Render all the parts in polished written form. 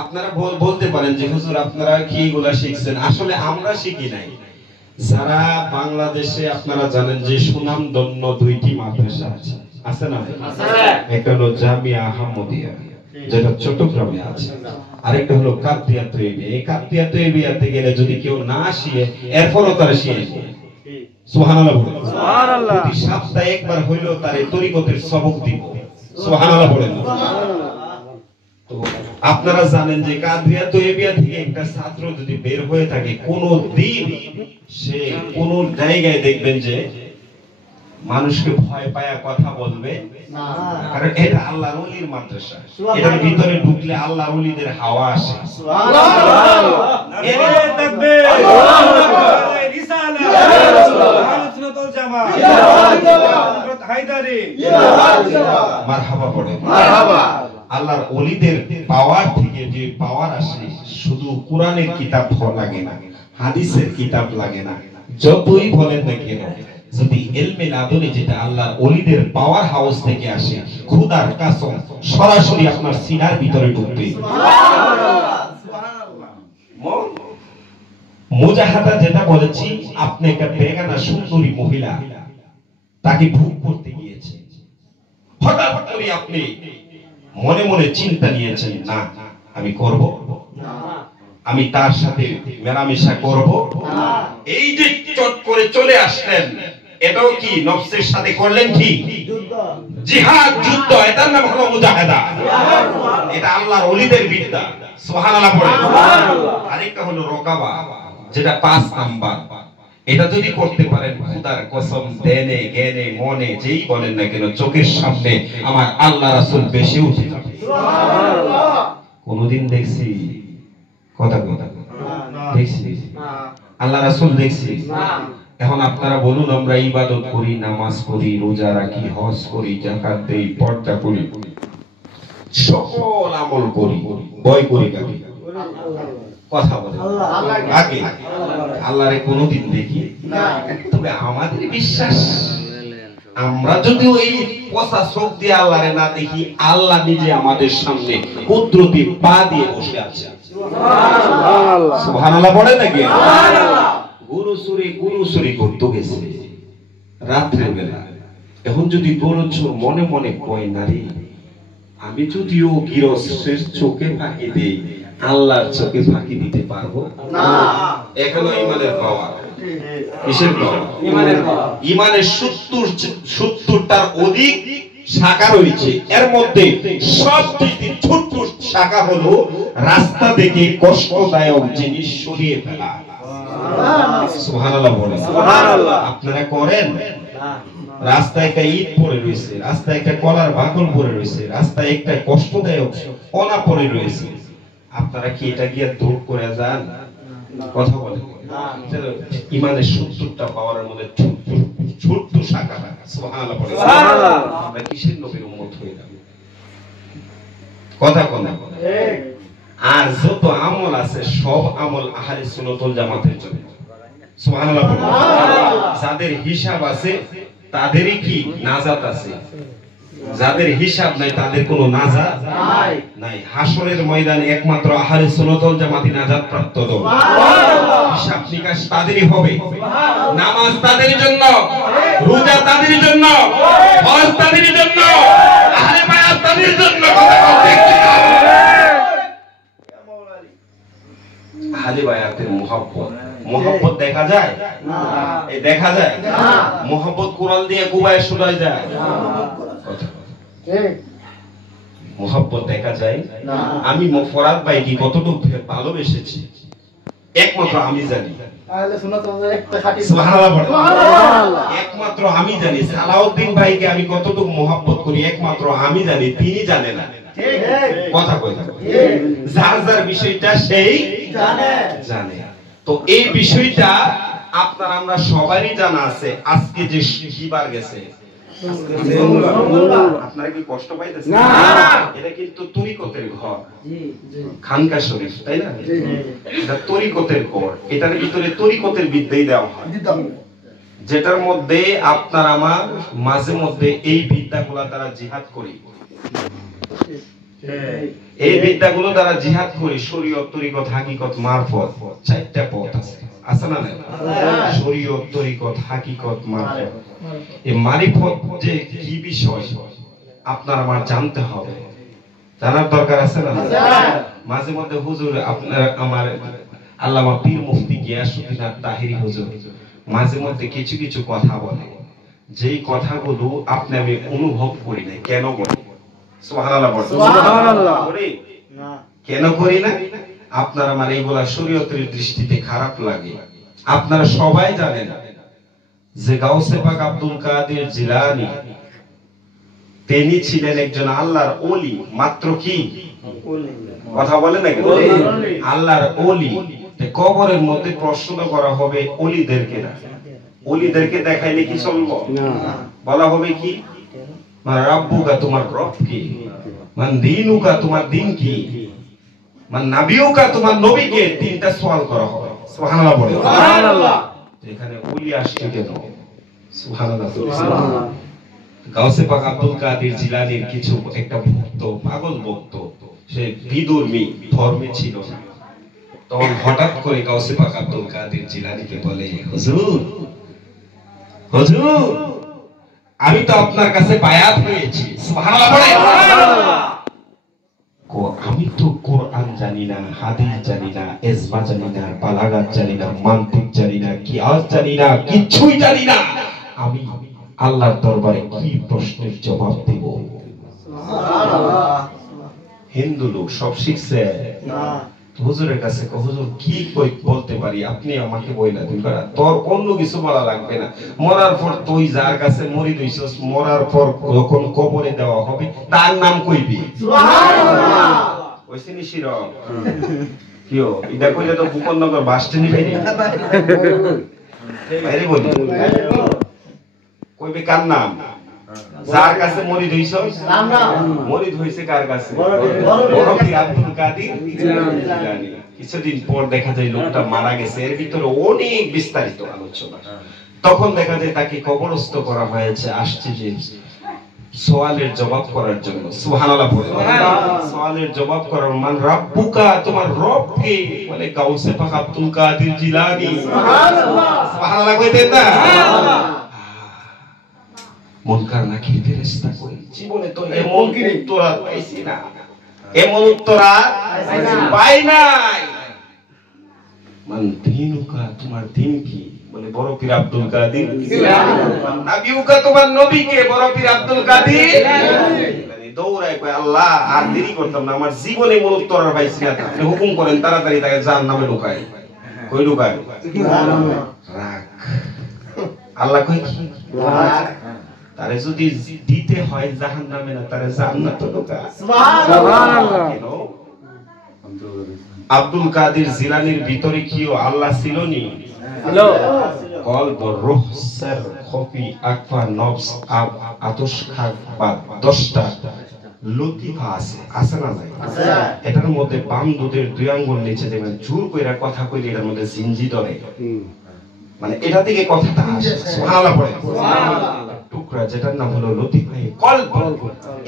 আপনারা বলতে পারেন যে হুজুর আপনারা কি এগুলা শিখছেন, আসলে আমরা শিখি নাই। যারা বাংলাদেশে আপনারা জানেন যে সুনামধন্য দুইটি মাদ্রাসা আছে, আছে না? একটা হলো জামিয়া আহমদিয়া যেটা চট্টগ্রামে আছে, আরেকটা হলো কাতিয়া তৈবিয়া। এই কাতিয়া তৈবিয়াতে গেলে যদি কেউ না শিখে এরপরও তারা শিখে সুবহানাল্লাহ বলেন। সুবহানাল্লাহ। প্রতি সপ্তাহে একবার হইলো তার তরিকতের সবক দিব। সুবহানাল্লাহ বলেন। তো আপনারা জানেন যে কাদিয়া তৈবিয়া থেকে একটা ছাত্র যদি বের হয়ে থাকে, কোন দিন সে কোন জায়গায় দেখবেন যে মানুষকে ভয় পায়া কথা বলবে না, কারণ এটা আল্লাহর ওলির মাদ্রাসা। এটার ভিতরে ঢুকলে আল্লাহর ওলিদের হাওয়া আসে। সুবহানাল্লাহ। এর তাকবীর, আল্লাহু আকবার, রিসালা, আহলে সুন্নাত ওয়াল জামাত, জিন্দাবাদ, হায়দারি, জিন্দাবাদ, মারহাবা পড়ে, মারহাবা। আল্লাহর ওলিদের পাওয়ার থেকে যে পাওয়ার আসে, শুধু কোরআনের কিতাব লাগে না, হাদিসের কিতাব লাগে না, যতই বলেন না কেন, যদি ইলমে লাদুনি যেটা আল্লাহর ওলিদের পাওয়ার হাউস থেকে আসে, খোদার কসম সরাসরি আপনার সিনার ভিতরে ঢুকবে। সুবহানাল্লাহ, সুবহানাল্লাহ। মুজাহাদা যেটা বলেছি, আপনি একটা বেগানা সুন্দরী মহিলা তাকে ভোগ করতে গিয়েছে, হঠাৎ করে আপনি মনে মনে চিন্তা নিয়েছেন, না আমি করব না, আমি তার সাথে মেলামেশা করব না। এই যে চট করে চলে আসলেন, এটাও কি নফসের সাথে করলেন? কি যুদ্ধ, জিহাদ, যুদ্ধ, এটার নাম হলো মুজাহাদা। এটা আল্লাহর ওলিদের বিদ্যা। সুবহানাল্লাহ পড়েন। সুবহানাল্লাহ। আরেকটা হলো রকাবা, যেটা 5 নাম্বার। এটা যদি করতে পারেন, খোদার কসম দেনে জ্ঞানে মনে যেই বলেন না কেন, চোখের সামনে আমার আল্লাহ রাসূল বেশি উঠে যাবে। সুবহানাল্লাহ। কোনদিন দেখছি? কথা দেখছি? আল্লাহ রাসূল দেখছি? এখন আপনারা বলুন, আমরা ইবাদত করি, নামাজ পড়ি, রোজা রাখি, হজ করি, যাকাত দেই, পর্দা করি, সকল আমল করি, ভয় করি কাকে? কথা বলে আগে আল্লাহরে কোনদিন দেখি না। তবে আমাদের বিশ্বাস, আমরা যদি ওই পচা চোখ দিয়ে আল্লাহরে না দেখি, আল্লাহ নিজে আমাদের সামনে কুদরতি পা দিয়ে বসে আছে। সুবহানাল্লাহ। সুবহানাল্লাহ পড়ে নাকি? সুবহানাল্লাহ। গুরু সুরি করতে গেছে রাত্রের বেলা। এখন যদি গরুচুর মনে মনে কয়, নারী আমি যদিও গৃহস্থের চোখে ফাঁকি দেই, আল্লাহর চোখে ফাঁকি দিতে পারবো না। এখনো ইমানের পাওয়া, কিসের পাওয়া? ইমানের পাওয়া। ইমানের 70টার অধিক শাখা রয়েছে, এর মধ্যে সবচেয়ে ছোট শাখা হলো রাস্তা থেকে কষ্টদায়ক জিনিস সরিয়ে ফেলা। সুবহানাল্লাহ বলেন। সুবহানাল্লাহ। আপনারা করেন? রাস্তায় একটা ইট পড়ে রয়েছে, রাস্তায় একটা কলার বাকল পড়ে রয়েছে, রাস্তায় একটা কষ্টদায়ক কণা পড়ে রয়েছে, আপনারা কি এটা গিয়ে দূর করে যান? কথা বলেন। ইমানের 70টা পাওয়ারের মধ্যে ছোট্ট শাখা। সুবহানাল্লাহ বলেন। সুবহানাল্লাহ। আমরা কিসের নবীর উম্মত হয়ে যাব? কথা কোন? আর যত আমল আছে সব আমল আহলে সুন্নাত ওয়াল জামাতের জন্য। সুবহানাল্লাহ বলেন। যাদের হিসাব আছে তাদেরই কি নাজাত আছে, যাদের হিসাব নাই তাদের কোনো নাজাত নাই। হাসরের ময়দানে একমাত্র আহলে সুন্নাত ওয়াল জামাতি নাজাত প্রাপ্ত দল। হিসাব নিকাশ তাদেরই হবে। নামাজ তাদের জন্য, রোজা তাদের জন্য, হজ তাদের জন্য, আহলে বায়াত তাদের জন্য। আহলে বায়াতের মুহাব্বত দেখা যায় না? এই দেখা যায় না। মুহাব্বত কোরআন দিয়ে কুবায় শোনায় যায় না। মুহাব্বত দেখা যায় না। আমি ফরাদ ভাইকে কতটুকু ভালোবেসেছি একমাত্র আমি জানি। একমাত্র আমি জানি। সালাউদ্দিন ভাইকে আমি কতটুকু মুহাব্বত করি একমাত্র আমি জানি, তিনি জানে না। কথা কই না? যার যার বিষয়টা সেই জানে। তো এই বিষয়টা আপনার আমরা সবারই জানা আছে। আজকে যে শিবার গেছে, আপনারা কি কষ্ট পাইতেছেন? না, এটা কিন্তু তরিকতের ঘর, খানকা শরীফ, তাই না? এটা তরিকতের ঘর। এটার ভিতরে তরিকতের বিদ্যাই দেওয়া হয়, যেটার মধ্যে আপনার আমার মাঝে মধ্যে এই বিদ্যাগুলা দ্বারা জিহাদ করি। এই বিদ্যাগুলো দ্বারা জিহাদ করি শরীয়ত তরিকত হাকিকত মারফত চারটা পথ আছে আছে না নাই শরীয়ত তরিকত হাকিকত মারফত এই মারিফত যে কি বিষয় আপনার আমার জানতে হবে জানার দরকার আছে না মাঝে মধ্যে হুজুর আপনার আমার আল্লামা পীর মুফতি গিয়াসউদ্দিন আত-তাহিরি হুজুর মাঝে মধ্যে কিছু কিছু কথা বলে যেই কথাগুলো আপনি আমি অনুভব করি না কেন বলি সুবহানাল্লাহ বলেন সুবহানাল্লাহ করি না কেন করি না আপনার আমার এইগুলা শরীয়তের দৃষ্টিতে খারাপ লাগে আপনারা সবাই জানেন যে গাউসে পাক আব্দুল কাদের জিলানী তিনি ছিলেন একজন আল্লাহর ওলি মাত্র কি কথা বলেন না আল্লাহর ওলি কবরের মধ্যে প্রশ্ন করা হবে ওলিদেরকে দেখাইলে কি চলবো বলা হবে কি মান রাব্বুকা তোমার রব কি মান দীনুকা তোমার দিন কি মান নাবিয়ুকা তোমার নবী কে তিনটা সওয়াল করা হবে সুবহানাল্লাহ বলেন সুবহানাল্লাহ এখানে ওলি আসছে কেন সুবহানাল্লাহ সুবহানাল্লাহ গাউসে পাক আব্দুল কাদের জিলানীর কিছু একটা ভক্ত পাগল ভক্ত সে বিধর্মী ধর্মে ছিল না তখন হঠাৎ করে গাউসে পাক আব্দুল কাদের জিলানীকে বলে হুজুর হুজুর আমি তো আপনার কাছে বায়াত হয়েছি সুবহানাল্লাহ বলেন আমি তো কোরআন জানি না হাদিস জানি না ইজমা জানি না বালাগাত জানি না মানতিক জানি না কিয়াস জানি না কিছুই জানি না আমি আল্লাহর দরবারে কি প্রশ্নের জবাব দেব সুবহানাল্লাহ হিন্দু লোক সব শিখছে না হুজুরের কাছে হুজুর কি কই বলতে পারি আপনি আমাকে বইলা দিন তোর অন্য কিছু বলা লাগবে না মরার পর তুই যার কাছে মরি দইছস মরার পর যখন কবরে দেওয়া হবে তার নাম কইবি সুবহানাল্লাহ কইছে নি শির কিও এটা কইলে তো ভূপনগর বাস স্ট্যান্ডে বাইরে বাইরে বলি কইবে কার নাম যার কাছে মরিদ হইছস নাম না মরিদ হইছে কার কাছে বড় পীর আব্দুল কাদের জিলানী কিছুদিন পর দেখা যায় লোকটা মারা গেছে এর ভিতরে অনেক বিস্তারিত আলোচনা তখন দেখা যায় তাকে কবরস্থ করা হয়েছে আসছে যে সওয়ালের জবাব করার জন্য সুবহানাল্লাহ বলেন সওয়ালের জবাব করার মান রাব্বুকা তোমার রব কে বলে গাউসে পাক আব্দুল কাদের জিলানী সুবহানাল্লাহ সুবহানাল্লাহ কইতেন না মুনকার নাকির ফেরেশতা কই জীবনে তো এমন উত্তর আর পাইছি না এমন উত্তর আর পাই নাই মান দীনুকা তোমার দিন কি বলে বড় পীর আব্দুল কাদের জিলানী নাবিউকা তোমার নবী কে বড় পীর আব্দুল কাদের জিলানী দৌড়ায় কয় আল্লাহ আর দেরি করতাম না আমার জীবনে এমন উত্তর আর পাইছি না আপনি হুকুম করেন তাড়াতাড়ি তাকে জাহান্নামে ঢুকায় কই ঢুকায় রাখ আল্লাহ কই কি রাখ তারে যদি দিতে হয় জাহান্নামে না তারে জান্নাতে ঢোকা সুবহানাল্লাহ আব্দুল কাদের জিলানীর ভিতরে কিও আল্লাহ ছিল নি ছিল কলব রূহ সর খফি আকফা নফস আতশ খাক বা 10টা লতিফা আছে আছে না নাই আছে এটার মধ্যে বাম দুধের দুই আঙ্গুল নিচে দেবেন জোর কইরা কথা কইলে এর মধ্যে জিনজি ধরে মানে এটা থেকে কথাটা আসে সুবহানাল্লাহ পড়ে সুবহানাল্লাহ টুকরা যেটার নাম হলো লতিফায়ে কলব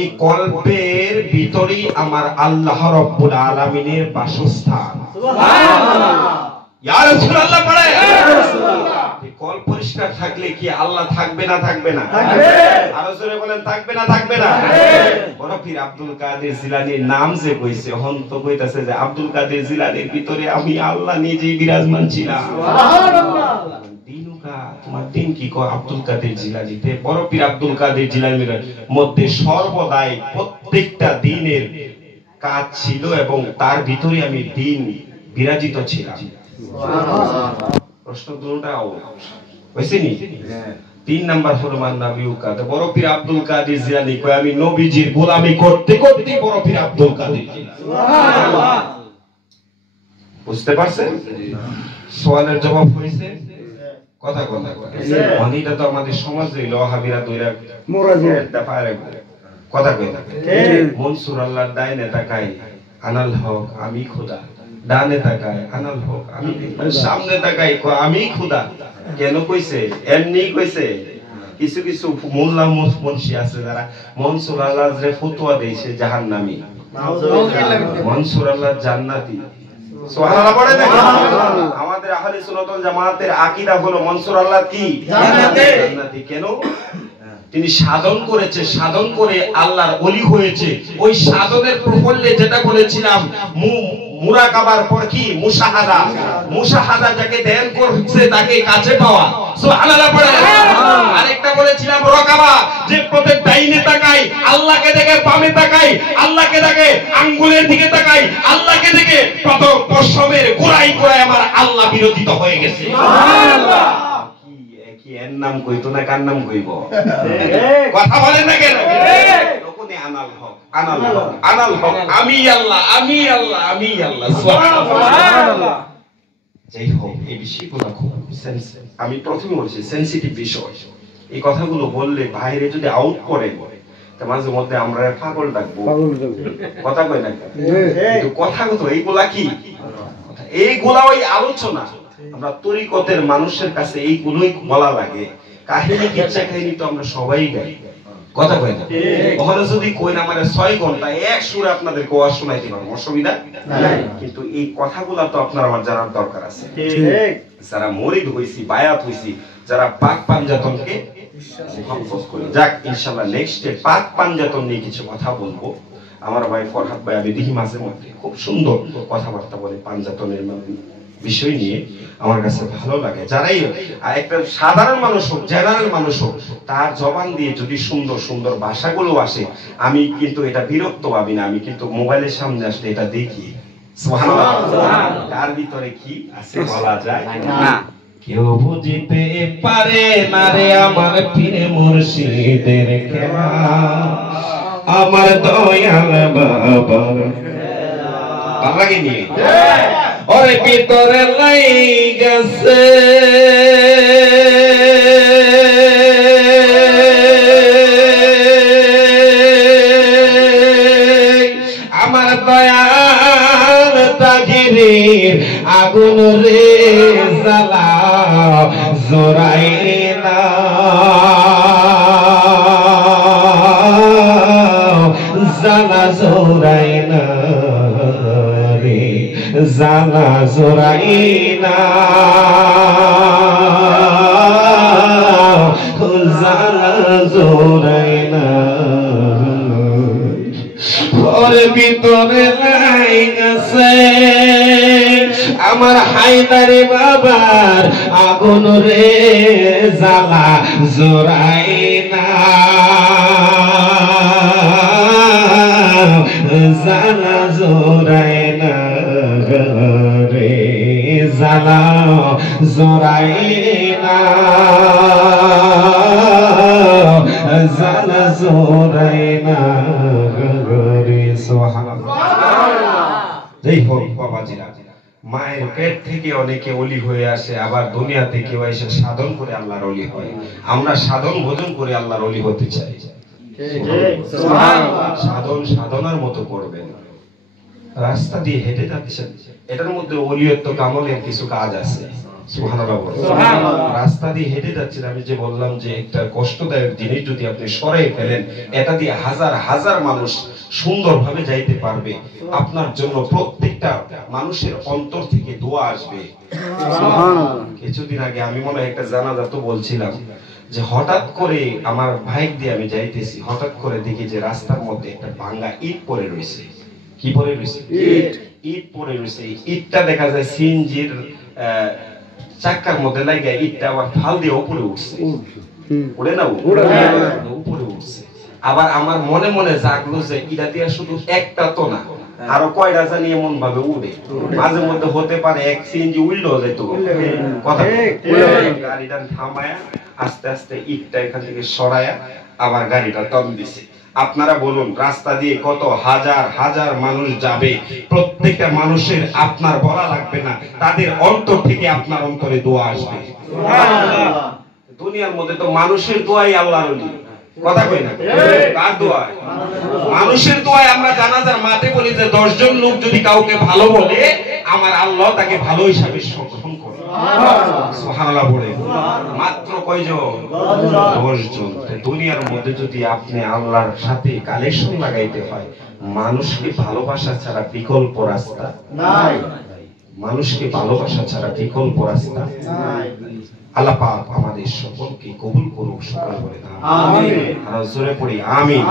এই কলবের ভিতরেই আমার আল্লাহ রাব্বুল আলামিনের বাসস্থান সুবহানাল্লাহ ইয়া রাসূলুল্লাহ পড়ে ইয়া রাসূলুল্লাহ এই কল পরিষ্কার থাকলে কি আল্লাহ থাকবে না থাকবে না থাকবে আরো জোরে বলেন থাকবে না থাকবে না বড় পীর আব্দুল কাদের জিলানীর নাম যে কইছে হন তো কইতাছে যে আব্দুল কাদের জিলানীর ভিতরে আমি আল্লাহ নিজেই বিরাজমান ছিলাম সুবহানাল্লাহ দিনুকা তোমার দিন কি কয় আব্দুল কাদের জিলানীতে বড় পীর আব্দুল কাদের জিলানীর মধ্যে সর্বদাই প্রত্যেকটা দিনের কাজ ছিল এবং তার ভিতরে আমি দিন বিরাজিত ছিলাম সুবহানাল্লাহ প্রশ্ন দুটোটাও হইছে নি 3 নাম্বার ফরমান নাবিউকা তো বড় পীর আব্দুল কাদের জিলানী কয় আমি নবীজির গোলামি করতে করতে বড় পীর আব্দুল কাদের জিলানী সুবহানাল্লাহ বুঝতে পারছেন সওয়ালের জবাব হইছে কথা কথা মানে এটা তো আমাদের সমাজে ওয়াহাবিরা দইরা মুরাজিয়া দাফারে কথা কই থাকে মনসুর আল্লাহর ডাইনে তাকায় আনাল হক আমি খোদা ডানে তাকায় আনাল হক আমি সামনে তাকায় আমি খোদা কেন কইছে এমনি কইছে কিছু কিছু মোল্লা মুন্সি আছে যারা মনসুর আল্লাহর যে ফতোয়া দেইছে জাহান্নামী মনসুর আল্লাহ জান্নাতি। সুবহানাল্লাহ পড়ে দেখেন। আমাদের আহলে সুন্নাত ওয়াল জামাতের আকীদা হলো মনসুর আল্লাহ কি জান্নাতি। কেন? তিনি সাধন করেছে, সাধন করে আল্লাহর ওলি হয়েছে। ওই সাধনের প্রফলে যেটা বলেছিলাম মুরাকাবার পর কি মুশাহাদা, মুশাহাদা যাকে ধ্যান করছে তাকে কাছে পাওয়া। সুবহানাল্লাহ পড়ে। আরেকটা বলেছিলাম রাকাবা, যে প্রত্যেক ডাইনে তাকাই আল্লাহকে দেখে, বামে তাকাই আল্লাহকে দেখে, আঙ্গুলের দিকে তাকাই আল্লাহকে দেখে, প্রথম পশমের গোড়ায় গোড়ায় আমার আল্লাহ বিরোধিত হয়ে গেছে। সুবহানাল্লাহ। কি এর নাম কইতো না কার নাম কইব? কথা বলেন না কেন? লোকনে আনাল হক, আনাল হক, আনাল হক, আমি আল্লাহ, আমি আল্লাহ, আমি আল্লাহ। সুবহানাল্লাহ। যাই হোক, এই বিষয়গুলো খুব সেনসিটিভ। আমি প্রথমে বলছি সেনসিটিভ বিষয়। এই কথাগুলো বললে বাইরে যদি আউট করে তা মাঝে মধ্যে আমরা পাগল ডাকবো, কথা কই না কিন্তু কথাগুলো এইগুলা কি? এইগুলা ওই আলোচনা। আমরা তরিকতের মানুষের কাছে এইগুলোই বলা লাগে। কাহিনী কিচ্ছা কাহিনী তো আমরা সবাই গাই, কথা কই না? ওখানে যদি কই না মানে 6 ঘন্টা এক সুরে আপনাদের কোয়া শোনাইতে পারবো, অসুবিধা নাই। কিন্তু এই কথাগুলো তো আপনার আমার জানার দরকার আছে। ঠিক। যারা মুরিদ হইছি, বায়াত হইছি, যারা পাক পাঞ্জাতনকে মহব্বত করি। যাক, ইনশাআল্লাহ নেক্সটে পাক পাঞ্জাতন নিয়ে কিছু কথা বলবো। আমার ভাই ফরহাদ ভাই আমি দেখি মাঝে মধ্যে খুব সুন্দর কথাবার্তা বলে পাঞ্জাতনের বিষয় নিয়ে, আমার কাছে ভালো লাগে। যারাই একটা সাধারণ মানুষ হোক, জেনারেল মানুষ হোক, তার জবান দিয়ে যদি সুন্দর সুন্দর ভাষাগুলো আসে, আমি কিন্তু এটা বিরক্ত ভাবি না। আমি কিন্তু মোবাইলের সামনে আসলে এটা দেখি। সুবহানাল্লাহ। তার ভিতরে কি আছে বলা যায় না। কেউ বুঝিতে পারে না রে আমার পীর মুর্শিদের খেলা, আমার দয়াল বাবার বাবাকে নিয়ে ওরে ভিতরে লাই গেছে আমার দয়াল তাহিরের আগুন রে জ্বালা জোরাই না, জ্বালা জোরাই না রে, জ্বালা জোরাই না, জ্বালা জোরাই না। ওর ভিতরে লাই গেছে আমার হায়দারি বাবার আগুন রে, জ্বালা জোরাই না, জ্বালা জোরাই না রে, জ্বালা জোরাই না, জ্বালা জোরাই না রে। সুবহানাল্লাহ। যাই হোক বাবাজিরা, মায়ের পেট থেকে অনেকে ওলি হয়ে আসে, আবার দুনিয়া থেকে এসে সাধন করে আল্লাহর ওলি হয়। আমরা সাধন ভোজন করে আল্লাহর ওলি হতে চাই। সাধন সাধনার মতো করবেন। রাস্তা দিয়ে হেঁটে যাচ্ছেন, এটার মধ্যে ওলিয়ত কামলের কিছু কাজ আছে। সুবহানাল্লাহ। রাস্তা দিয়ে হেঁটে যাচ্ছেন, আমি যে বললাম যে একটা কষ্টদায়ক জিনিস যদি আপনি সরাই ফেলেন, এটা দিয়ে হাজার হাজার মানুষ সুন্দরভাবে যাইতে পারবে। আপনার জন্য প্রত্যেকটা মানুষের অন্তর থেকে দোয়া আসবে। কিছুদিন আগে আমি মনে হয় একটা জানাজা তো বলছিলাম যে হঠাৎ করে আমার বাইক দিয়ে আমি যাইতেছি, হঠাৎ করে দেখি যে রাস্তার মধ্যে একটা ভাঙা ইট পড়ে রয়েছে। কি পড়ে রয়েছে? ইট পড়ে রয়েছে। ইটটা দেখা যায় সিএনজির চাক্কার মধ্যে লাগে, ইটটা আবার ফাল দিয়ে উপরে উঠছে। উড়ে না, উপরে উঠছে। আবার আমার মনে মনে জাগলো যে এটা দিয়ে শুধু একটা তো না, আরো কয়টা জানি এমন ভাবে উড়ে। মাঝে মধ্যে হতে পারে এক সিএনজি উল্টো যেত। কথা গাড়িটা থামায়া আস্তে আস্তে ইটটা এখান থেকে সরায়া আবার গাড়িটা টান দিছে। আপনারা বলুন, রাস্তা দিয়ে কত হাজার হাজার মানুষ যাবে, প্রত্যেকটা মানুষের আপনার বলা লাগবে না, তাদের অন্তর থেকে আপনার অন্তরে দোয়া আসবে। দুনিয়ার মধ্যে তো মানুষের দোয়াই আল্লাহর ওলি। কথা কই না? কার দোয়া? মানুষের দোয়ায়। আমরা জানাজার মাঠে বলি যে 10 জন লোক যদি কাউকে ভালো বলে, আমার আল্লাহ তাকে ভালো হিসাবে গ্রহণ করে। সুবহানাল্লাহ বলে মাত্র কয়জন? 10 জন। দুনিয়ার মধ্যে যদি আপনি আল্লাহর সাথে কালেকশন লাগাইতে হয়, মানুষকে ভালোবাসা ছাড়া বিকল্প রাস্তা নাই। মানুষকে ভালোবাসা ছাড়া বিকল্প রাস্তা নাই। আল্লাহ পাক আমাদের সকলকে কবুল করুক, সকল বলে আমিন। আর জোরে পড়ি আমিন।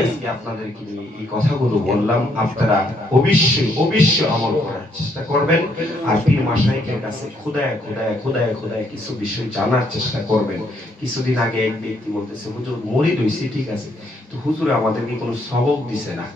আজকে আপনাদেরকে নিয়ে এই কথাগুলো বললাম, আপনারা অবশ্যই অবশ্যই আমল করার চেষ্টা করবেন। আর পীর মাশায়েখের কাছে খোদায় কিছু বিষয় জানার চেষ্টা করবেন। কিছুদিন আগে এক ব্যক্তি বলতেছে, হুজুর মুরিদ হইছি ঠিক আছে, তো হুজুর আমাদেরকে কোনো সবক দিছে না।